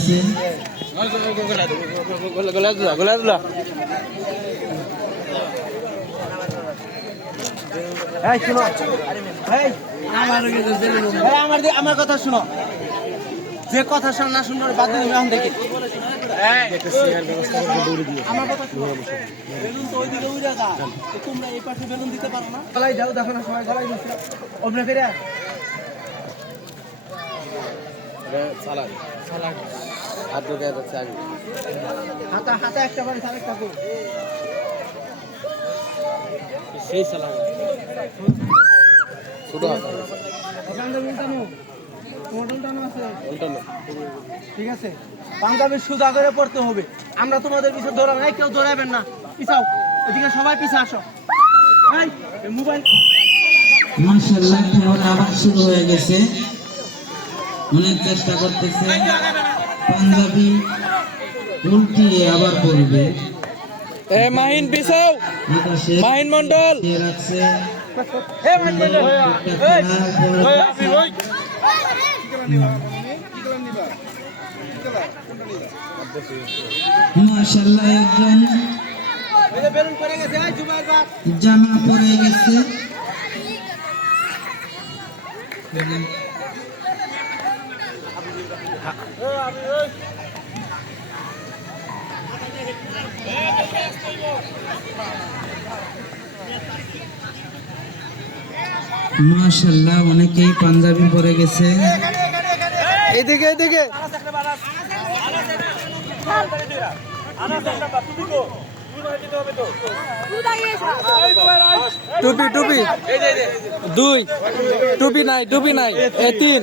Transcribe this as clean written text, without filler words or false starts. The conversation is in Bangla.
আছে। আমার কথা শুনো, যে কথা না শুনো বাদ দিন এখন দেখি। আমার কথা শুনো, বেলুন তো ওইদিকে উড়ে যায়, তোমরা এই পাশে বেলুন দিতে পারো না? গলায় যাও, দেখো না সবাই গলায় দিচ্ছে অমনে ফিরে হাতা হাতা একটা বাড়ি সালেক থাকো সেই সালাম ছোট হাতা ওখানে উল্টানো উল্টানো আছে উল্টানো ঠিক আছে। পাঞ্জাবি সুদা করে পড়তে হবে। আমরা তোমাদের পিছনে দৌড়াবো না, কেউ দৌড়াবেন না, পিছাও এদিকে সবাই পিছে আসো। এই মোবাইল মাশাআল্লাহ খেলা আবার শুরু হয়ে গেছে। অনেক চেষ্টা করতেছে, পাঞ্জাবি উল্টিয়ে আবার পড়বে। মাহিন পিছাও, মাহিন মন্ডল রাখছে মাশাআল্লাহ একজন জামা পরে গেছে। মাশাআল্লাহ অনেকেই পাঞ্জাবি পরে গেছে। এদিকে এদিকে টুপি টুপি দুই টুপি নাই টুপি নাই এ তিন